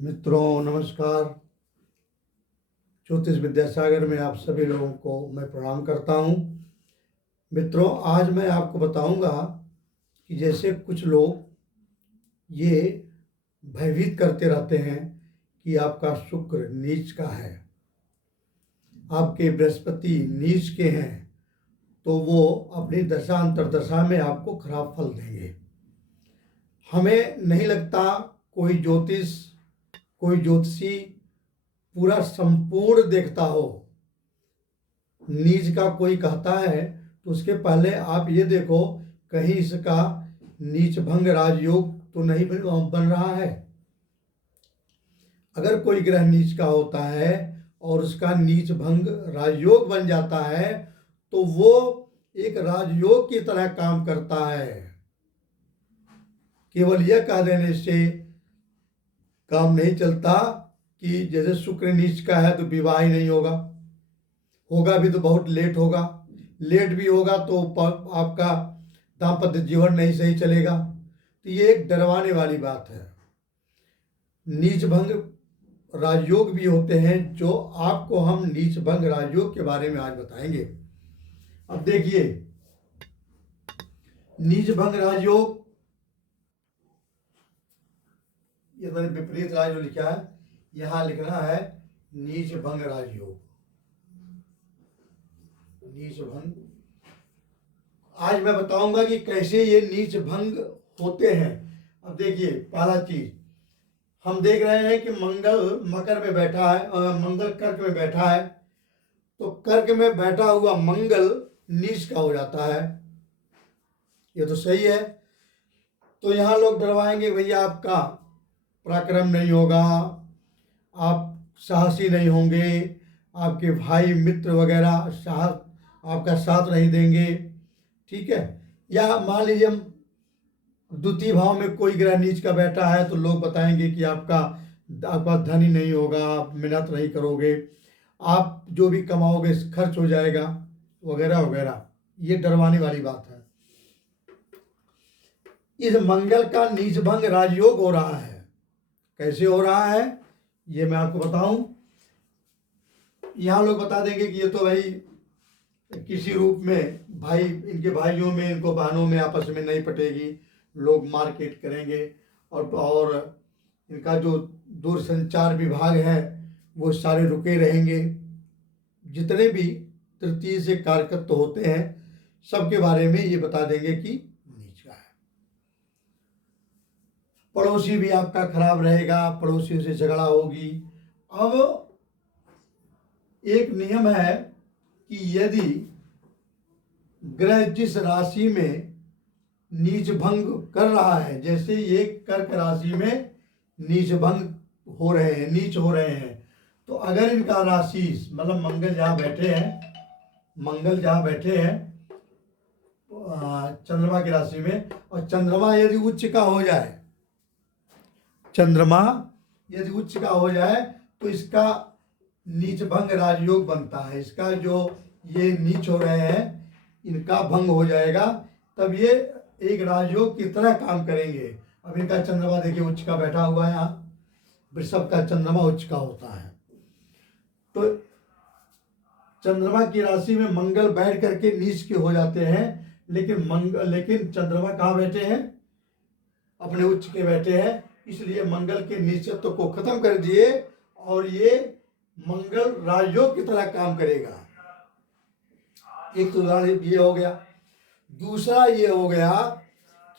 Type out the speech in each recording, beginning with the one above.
मित्रों नमस्कार। ज्योतिष विद्यासागर में आप सभी लोगों को मैं प्रणाम करता हूं। मित्रों, आज मैं आपको बताऊंगा कि जैसे कुछ लोग ये भयभीत करते रहते हैं कि आपका शुक्र नीच का है, आपके बृहस्पति नीच के हैं, तो वो अपनी दशा अंतर्दशा में आपको खराब फल देंगे। हमें नहीं लगता कोई ज्योतिषी पूरा संपूर्ण देखता हो। नीच का कोई कहता है तो उसके पहले आप ये देखो कहीं इसका नीच भंग राजयोग तो नहीं बन रहा है। अगर कोई ग्रह नीच का होता है और उसका नीच भंग राजयोग बन जाता है तो वो एक राजयोग की तरह काम करता है। केवल यह कह देने से काम नहीं चलता कि जैसे शुक्र नीच का है तो विवाह ही नहीं होगा, होगा भी तो बहुत लेट होगा, लेट भी होगा तो आपका दाम्पत्य जीवन नहीं सही चलेगा। तो ये एक डरवाने वाली बात है। नीच भंग राजयोग भी होते हैं, जो आपको हम नीच भंग राजयोग के बारे में आज बताएंगे। अब देखिए, नीच भंग राजयोग, ये मैंने विपरीत राजयोग लिखा है, यहां लिखना है नीच भंग राजयोग। नीच भंग आज मैं बताऊंगा कि कैसे ये नीच भंग होते हैं। अब देखिए, पहला चीज हम देख रहे हैं कि मंगल मकर में बैठा है और मंगल कर्क में बैठा है, तो कर्क में बैठा हुआ मंगल नीच का हो जाता है। ये तो सही है। तो यहाँ लोग डरवाएंगे, भैया आपका पराक्रम नहीं होगा, आप साहसी नहीं होंगे, आपके भाई मित्र वगैरह साहस आपका साथ नहीं देंगे, ठीक है। या मान लीजिए हम द्वितीय भाव में कोई ग्रह नीच का बैठा है तो लोग बताएंगे कि आपका धन ही नहीं होगा, आप मेहनत नहीं करोगे, आप जो भी कमाओगे खर्च हो जाएगा, वगैरह वगैरह। ये डरवाने वाली बात है। इस मंगल का नीच भंग राजयोग हो रहा है। कैसे हो रहा है ये मैं आपको बताऊं। यहाँ लोग बता देंगे कि ये तो भाई किसी रूप में भाई, इनके भाइयों में, इनको बहनों में आपस में नहीं पटेगी, लोग मारपीट करेंगे और इनका जो दूरसंचार विभाग है वो सारे रुके रहेंगे। जितने भी तृतीय से कारकत्व होते हैं सबके बारे में ये बता देंगे कि नीच का है। पड़ोसी भी आपका खराब रहेगा, पड़ोसियों से झगड़ा होगी। अब एक नियम है कि यदि ग्रह जिस राशि में नीच भंग कर रहा है, जैसे ये कर्क राशि में नीच भंग हो रहे हैं, नीच हो रहे हैं, तो अगर इनका राशि मतलब मंगल जहाँ बैठे हैं चंद्रमा की राशि में, और चंद्रमा यदि उच्च का हो जाए, तो इसका नीच भंग राजयोग बनता है। इसका जो ये नीच हो रहे हैं इनका भंग हो जाएगा, तब ये एक राजयोग की तरह काम करेंगे। अब इनका चंद्रमा देखिए उच्च का बैठा हुआ है, यहाँ वृषभ का चंद्रमा उच्च का होता है। तो चंद्रमा की राशि में मंगल बैठ करके नीच के हो जाते हैं, लेकिन चंद्रमा कहाँ बैठे हैं? अपने उच्च के बैठे हैं। इसलिए मंगल के नीचत्व को खत्म कर दिए और ये मंगल राजयोग की तरह काम करेगा। एक तो उदाहरण ये हो गया। दूसरा ये हो गया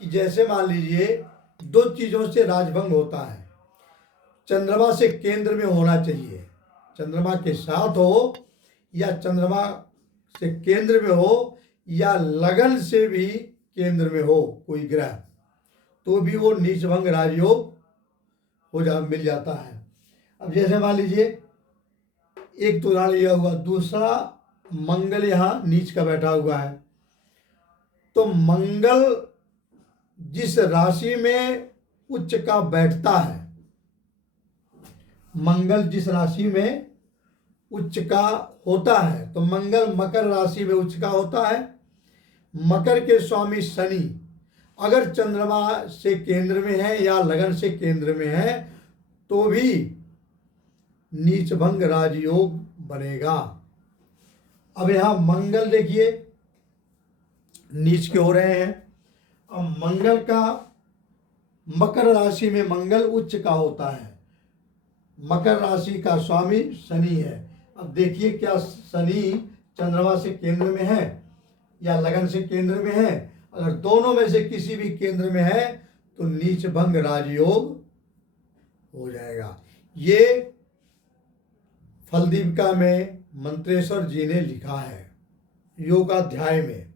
कि जैसे मान लीजिए दो चीजों से राजभंग होता है। चंद्रमा से केंद्र में होना चाहिए, चंद्रमा के साथ हो या चंद्रमा से केंद्र में हो या लगन से भी केंद्र में हो कोई ग्रह, तो भी वो नीच भंग राजयोग मिल जाता है। अब जैसे मान लीजिए एक तो उदाहरण यह हुआ। दूसरा, मंगल यहाँ नीच का बैठा हुआ है, तो मंगल जिस राशि में उच्च का बैठता है, मंगल जिस राशि में उच्च का होता है, तो मंगल मकर राशि में उच्च का होता है। मकर के स्वामी शनि अगर चंद्रमा से केंद्र में है या लगन से केंद्र में है तो भी नीच भंग राजयोग बनेगा। अब यहाँ मंगल देखिए नीच के हो रहे हैं। अब मंगल का मकर राशि में मंगल उच्च का होता है। मकर राशि का स्वामी शनि है। अब देखिए क्या शनि चंद्रमा से केंद्र में है या लगन से केंद्र में है। अगर दोनों में से किसी भी केंद्र में है तो नीच भंग राजयोग हो जाएगा। ये फलदीपिका में मंत्रेश्वर जी ने लिखा है योगाध्याय में।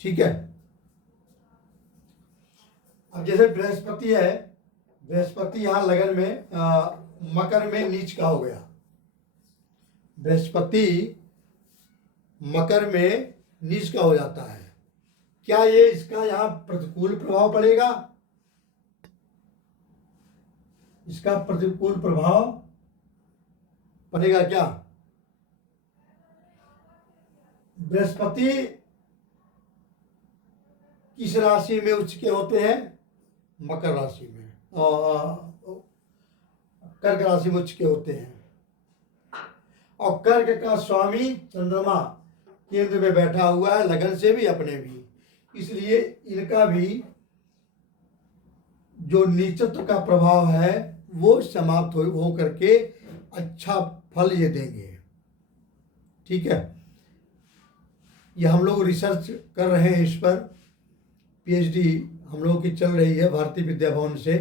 ठीक है। अब जैसे बृहस्पति है, बृहस्पति यहाँ लगन में मकर में नीच का हो गया। बृहस्पति मकर में नीच का हो जाता है। क्या ये इसका यहाँ प्रतिकूल प्रभाव पड़ेगा? इसका प्रतिकूल प्रभाव पड़ेगा क्या? बृहस्पति किस राशि में उच्च के होते हैं? मकर राशि में, कर्क राशि में उच्च के होते हैं। और कर्क का स्वामी चंद्रमा केंद्र में बैठा हुआ है, लगन से भी अपने भी, इसलिए इनका भी जो नीचत्व का प्रभाव है वो समाप्त हो करके अच्छा फल ये देंगे। ठीक है। ये हम लोग रिसर्च कर रहे हैं इस पर, पीएचडी हम लोगों की चल रही है भारतीय विद्या भवन से।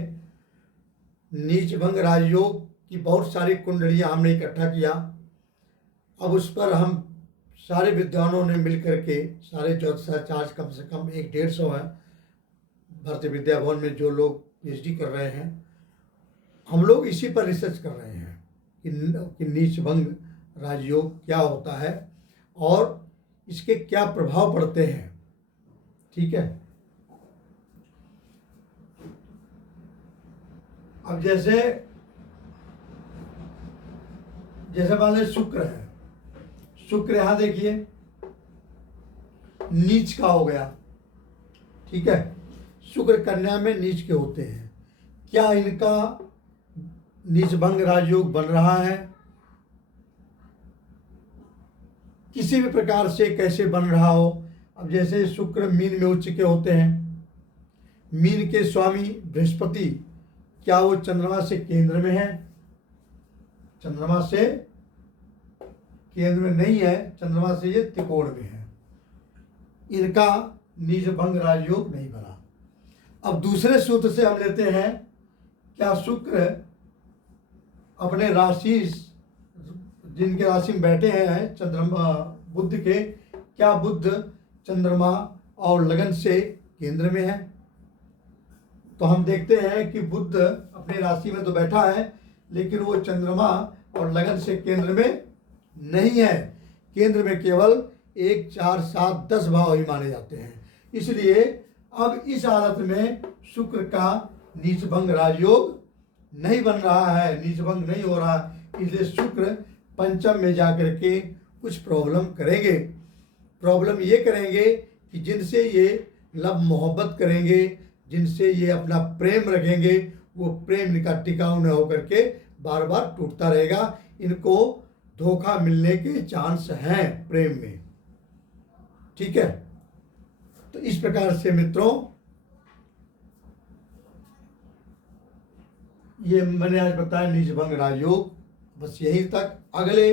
नीच भंग राजयोग की बहुत सारी कुंडलियां हमने इकट्ठा किया। अब उस पर हम सारे विद्वानों ने मिल करके, सारे ज्योतिषाचार्य कम से कम 150 है भारतीय विद्या भवन में जो लोग पीएचडी कर रहे हैं, हम लोग इसी पर रिसर्च कर रहे हैं कि नीच भंग राजयोग क्या होता है और इसके क्या प्रभाव पड़ते हैं। ठीक है। अब जैसे मान लीजिए शुक्र है, शुक्र यहां देखिए नीच का हो गया। ठीक है। शुक्र कन्या में नीच के होते हैं। क्या इनका नीच भंग राजयोग बन रहा है? किसी भी प्रकार से कैसे बन रहा हो। अब जैसे शुक्र मीन में उच्च के होते हैं, मीन के स्वामी बृहस्पति, क्या वो चंद्रमा से केंद्र में है? चंद्रमा से केंद्र में नहीं है, चंद्रमा से ये त्रिकोण में है। इनका नीच भंग राजयोग नहीं बना। अब दूसरे सूत्र से हम लेते हैं, क्या शुक्र अपने राशि, जिनके राशि में बैठे हैं चंद्रमा बुध के, क्या बुध चंद्रमा और लगन से केंद्र में है? तो हम देखते हैं कि बुध अपने राशि में तो बैठा है, लेकिन वो चंद्रमा और लगन से केंद्र में नहीं है। केंद्र में केवल 1, 4, 7, 10 भाव ही माने जाते हैं। इसलिए अब इस हालत में शुक्र का नीच भंग राजयोग नहीं बन रहा है, नीच भंग नहीं हो रहा। इसलिए शुक्र पंचम में जाकर के कुछ प्रॉब्लम करेंगे। प्रॉब्लम ये करेंगे कि जिनसे ये लव मोहब्बत करेंगे, जिनसे ये अपना प्रेम रखेंगे, वो प्रेम इनका टिकाऊ न होकर के बार बार टूटता रहेगा। इनको धोखा मिलने के चांस हैं प्रेम में। ठीक है। तो इस प्रकार से मित्रों, ये मैंने आज बताया नीच भंग राजयोग। बस यहीं तक। अगले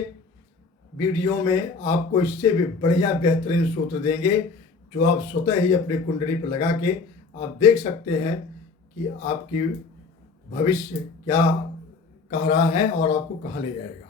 वीडियो में आपको इससे भी बढ़िया बेहतरीन सूत्र देंगे, जो आप स्वतः ही अपनी कुंडली पर लगा के आप देख सकते हैं कि आपकी भविष्य क्या कह रहा है और आपको कहाँ ले जाएगा।